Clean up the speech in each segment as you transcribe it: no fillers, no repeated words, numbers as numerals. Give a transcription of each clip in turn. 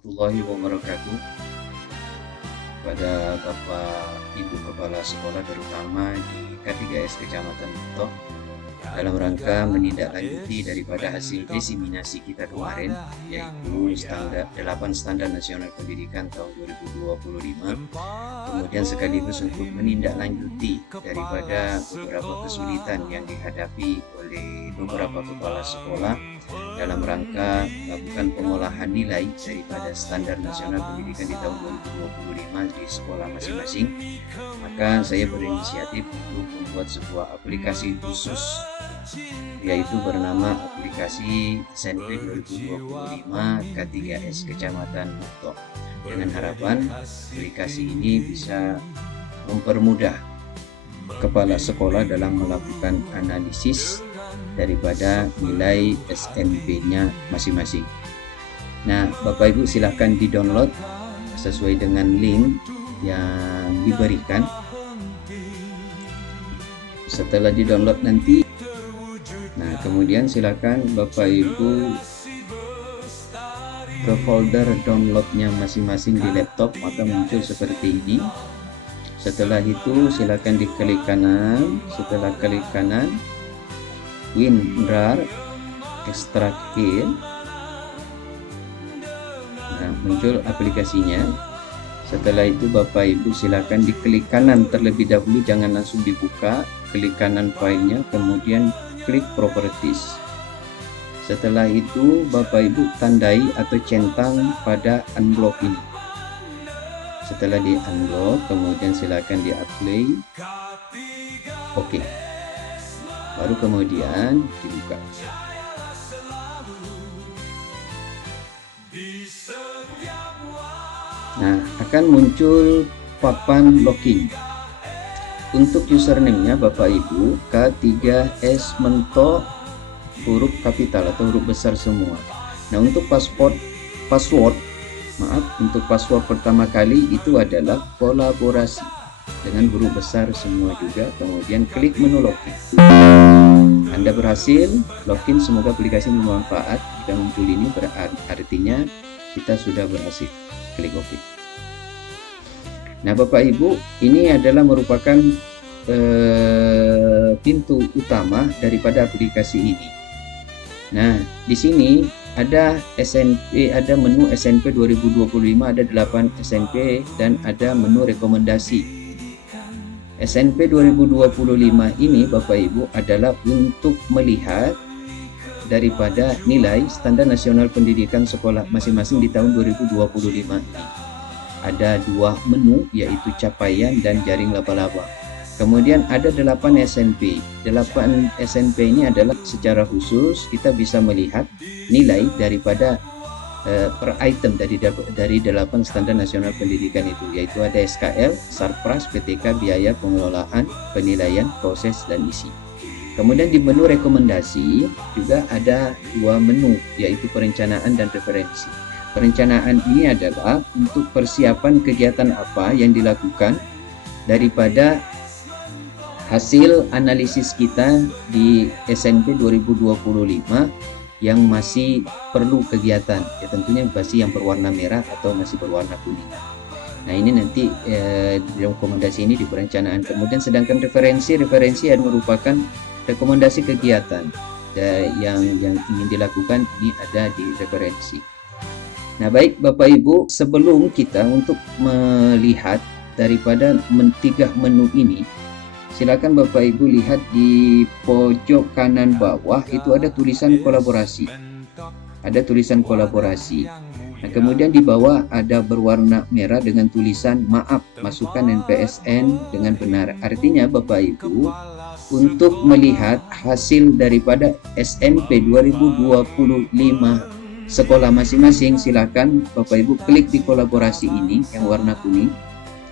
Warahmatullahi wabarakatuh. Pada Bapak Ibu Kepala Sekolah terutama di K3S Kecamatan Buto, dalam rangka menindaklanjuti daripada hasil desiminasi kita kemarin, yaitu 8 standar nasional pendidikan tahun 2025, kemudian sekaligus untuk menindaklanjuti daripada beberapa kesulitan yang dihadapi oleh beberapa kepala sekolah dalam rangka melakukan pengolahan nilai daripada standar nasional pendidikan di tahun 2025 di sekolah masing-masing. Maka saya berinisiatif untuk membuat sebuah aplikasi khusus, yaitu bernama aplikasi SMP 2025 K3S Kecamatan Buto, dengan harapan aplikasi ini bisa mempermudah kepala sekolah dalam melakukan analisis daripada nilai SMP-nya masing-masing. Nah, Bapak Ibu silahkan di-download sesuai dengan link yang diberikan. Setelah di-download nanti, nah kemudian silakan Bapak Ibu ke folder downloadnya masing-masing di laptop, maka muncul seperti ini. Setelah itu silakan diklik kanan. Setelah klik kanan, WinRAR extract file. Nah, muncul aplikasinya. Setelah itu Bapak Ibu silakan diklik kanan terlebih dahulu, jangan langsung dibuka. Klik kanan filenya, kemudian klik properties. Setelah itu Bapak Ibu tandai atau centang pada unblock ini. Setelah di unblock, kemudian silakan di apply. Oke. Baru kemudian dibuka. Nah, akan muncul papan login. Untuk username-nya Bapak Ibu K3S Mentok, huruf kapital atau huruf besar semua. Nah, untuk untuk password pertama kali itu adalah kolaborasi dengan huruf besar semua juga. Kemudian klik menu login. Anda berhasil login, semoga aplikasi bermanfaat. Jika muncul ini artinya kita sudah berhasil. Klik OK. Nah, Bapak Ibu, ini adalah merupakan pintu utama daripada aplikasi ini. Nah, di sini ada SMP, ada menu SMP 2025, ada 8 SMP dan ada menu rekomendasi. SMP 2025 ini Bapak Ibu adalah untuk melihat daripada nilai standar nasional pendidikan sekolah masing-masing di tahun 2025 ini. Ada 2 menu, yaitu capaian dan jaring laba-laba. Kemudian ada 8 SMP. 8 SMP ini adalah secara khusus kita bisa melihat nilai daripada per item dari 8 standar nasional pendidikan itu, yaitu ada SKL, Sarpras, PTK, biaya pengelolaan, penilaian, proses, dan isi. Kemudian di menu rekomendasi juga ada 2 menu, yaitu perencanaan dan referensi. Perencanaan ini adalah untuk persiapan kegiatan apa yang dilakukan daripada hasil analisis kita di SMP 2025 yang masih perlu kegiatan, ya tentunya masih yang berwarna merah atau masih berwarna kuning. Nah, ini nanti rekomendasi ini di perencanaan. Kemudian sedangkan referensi yang merupakan rekomendasi kegiatan yang ingin dilakukan, ini ada di referensi. Nah, baik Bapak Ibu, sebelum kita untuk melihat daripada 3 menu ini, silakan Bapak Ibu lihat di pojok kanan bawah itu ada tulisan kolaborasi. Ada tulisan kolaborasi. Nah, kemudian di bawah ada berwarna merah dengan tulisan maaf, masukkan NPSN dengan benar. Artinya Bapak Ibu untuk melihat hasil daripada SMP 2025 sekolah masing-masing, silakan Bapak Ibu klik di kolaborasi ini yang warna kuning,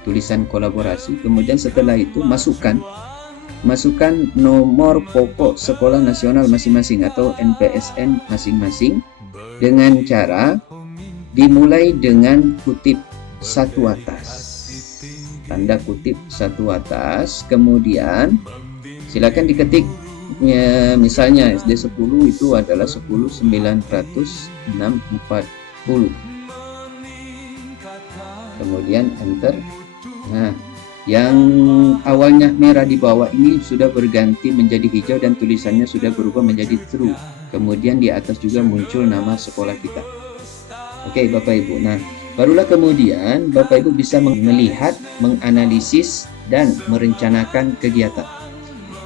tulisan kolaborasi. Kemudian setelah itu masukkan nomor pokok sekolah nasional masing-masing atau NPSN masing-masing dengan cara dimulai dengan kutip satu atas, tanda kutip satu atas. Kemudian silakan diketik, misalnya SD 10 itu adalah 10.960. kemudian enter. Nah, yang awalnya merah di bawah ini sudah berganti menjadi hijau dan tulisannya sudah berubah menjadi true. Kemudian di atas juga muncul nama sekolah kita. Oke, Bapak Ibu. Nah, barulah kemudian Bapak Ibu bisa melihat, menganalisis, dan merencanakan kegiatan.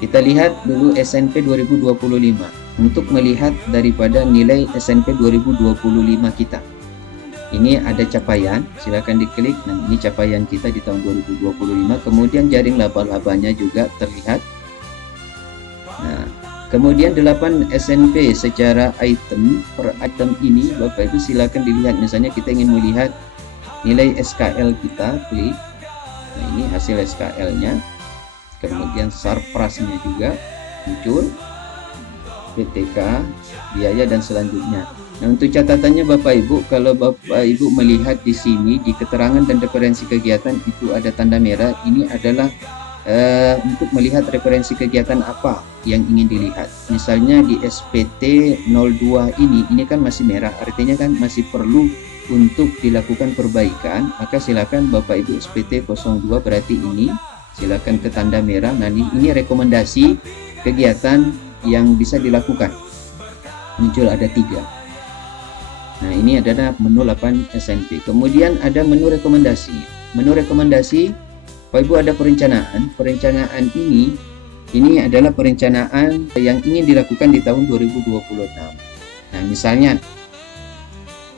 Kita lihat dulu SNP 2025 untuk melihat daripada nilai SNP 2025 kita. Ini ada capaian, silakan diklik. Nah, ini capaian kita di tahun 2025. Kemudian jaring laba-labanya juga terlihat. Nah, kemudian 8 SNP secara item per item ini Bapak Ibu silakan dilihat. Misalnya kita ingin melihat nilai SKL kita, klik. Nah, ini hasil SKL-nya. Kemudian sarprasnya juga muncul, PTK, biaya dan selanjutnya. Nah, untuk catatannya Bapak Ibu, kalau Bapak Ibu melihat di sini di keterangan dan referensi kegiatan itu ada tanda merah, ini adalah untuk melihat referensi kegiatan apa yang ingin dilihat. Misalnya di SPT 02 ini kan masih merah, artinya kan masih perlu untuk dilakukan perbaikan. Maka silakan Bapak Ibu SPT 02 berarti ini silakan ke tanda merah. Nah, ini rekomendasi kegiatan yang bisa dilakukan. Muncul ada 3. Nah, ini adalah menu 8 SNP. Kemudian ada menu rekomendasi. Menu rekomendasi, Bapak Ibu ada perencanaan. Perencanaan ini adalah perencanaan yang ingin dilakukan di tahun 2026. Nah, misalnya,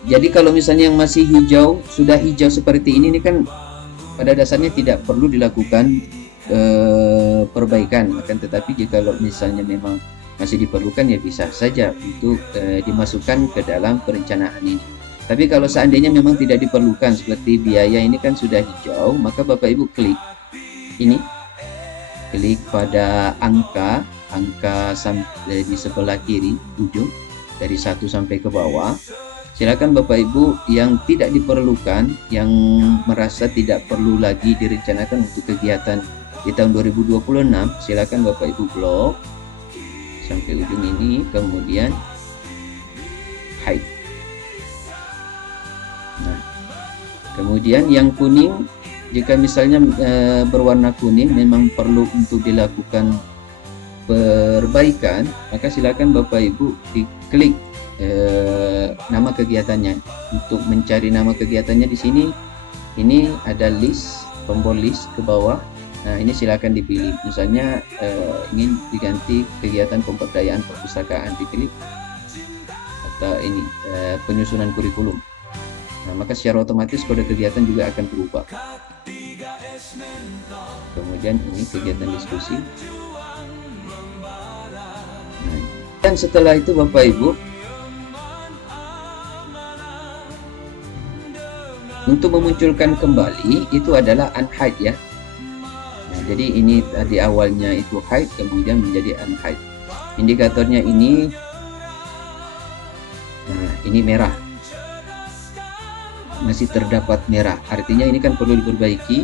jadi kalau misalnya yang masih hijau, sudah hijau seperti ini kan pada dasarnya tidak perlu dilakukan perbaikan. Akan tetapi jika misalnya memang masih diperlukan, ya bisa saja untuk dimasukkan ke dalam perencanaan ini. Tapi kalau seandainya memang tidak diperlukan, seperti biaya ini kan sudah hijau, maka Bapak Ibu klik ini, klik pada angka di sebelah kiri ujung dari 1 sampai ke bawah. Silakan Bapak Ibu yang tidak diperlukan, yang merasa tidak perlu lagi direncanakan untuk kegiatan di tahun 2026, silakan Bapak Ibu blok sampai ujung ini, kemudian hide. Nah, kemudian yang kuning, jika misalnya berwarna kuning memang perlu untuk dilakukan perbaikan, maka silakan Bapak Ibu diklik nama kegiatannya. Untuk mencari nama kegiatannya di sini, ini ada list, tombol list ke bawah. Nah, ini silakan dipilih. Misalnya ingin diganti kegiatan pemberdayaan perpustakaan, dipilih, atau ini penyusunan kurikulum. Nah, maka secara otomatis kode kegiatan juga akan berubah. Kemudian ini kegiatan diskusi. Nah, dan setelah itu Bapak Ibu, untuk memunculkan kembali itu adalah unhide ya. Jadi ini tadi awalnya itu hide, kemudian menjadi unhide. Indikatornya ini, nah ini merah, masih terdapat merah. Artinya ini kan perlu diperbaiki,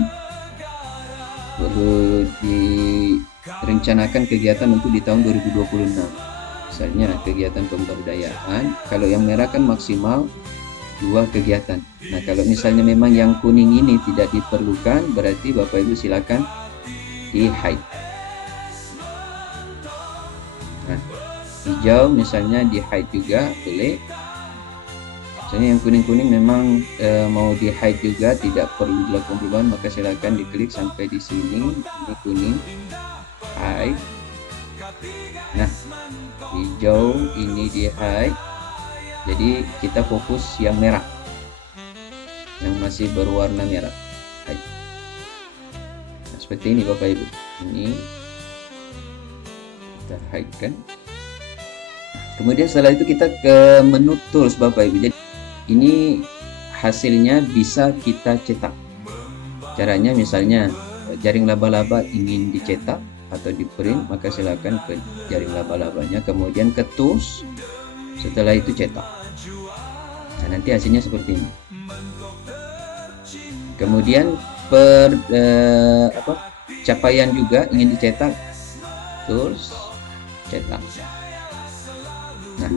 perlu direncanakan kegiatan untuk di tahun 2026. Misalnya kegiatan pemberdayaan, kalau yang merah kan maksimal 2 kegiatan. Nah, kalau misalnya memang yang kuning ini tidak diperlukan, berarti Bapak Ibu silakan di hide. Nah, hijau misalnya di hide juga boleh. Misalnya yang kuning-kuning memang mau di hide juga, tidak perlu dilakukan perubahan, maka silakan diklik sampai di sini. Ini kuning, hide. Nah, hijau ini di hide. Jadi kita fokus yang merah, yang masih berwarna merah, hide. Seperti ini Bapak Ibu, ini kita hide kan. Kemudian setelah itu kita ke menu tools Bapak Ibu. Jadi ini hasilnya bisa kita cetak. Caranya misalnya jaring laba-laba ingin dicetak atau di print, maka silakan ke jaring laba-labanya, kemudian ke tools, setelah itu cetak. Nah, nanti hasilnya seperti ini. Kemudian capaian juga ingin dicetak, tools, cetak. Nah,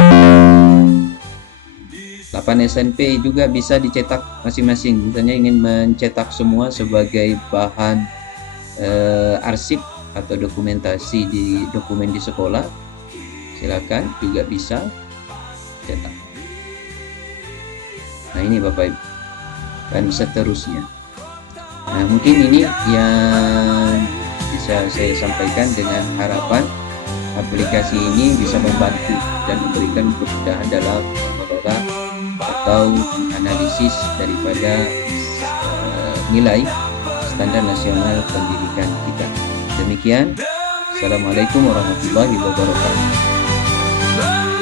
8 SNP juga bisa dicetak masing-masing. Misalnya ingin mencetak semua sebagai bahan arsip atau dokumentasi di dokumen di sekolah, silakan juga bisa cetak. Nah ini Bapak Ibu, dan seterusnya. Nah mungkin ini yang bisa saya sampaikan, dengan harapan aplikasi ini bisa membantu dan memberikan kemudahan dalam mengelola atau menganalisis daripada nilai standar nasional pendidikan kita. Demikian, Assalamualaikum warahmatullahi wabarakatuh.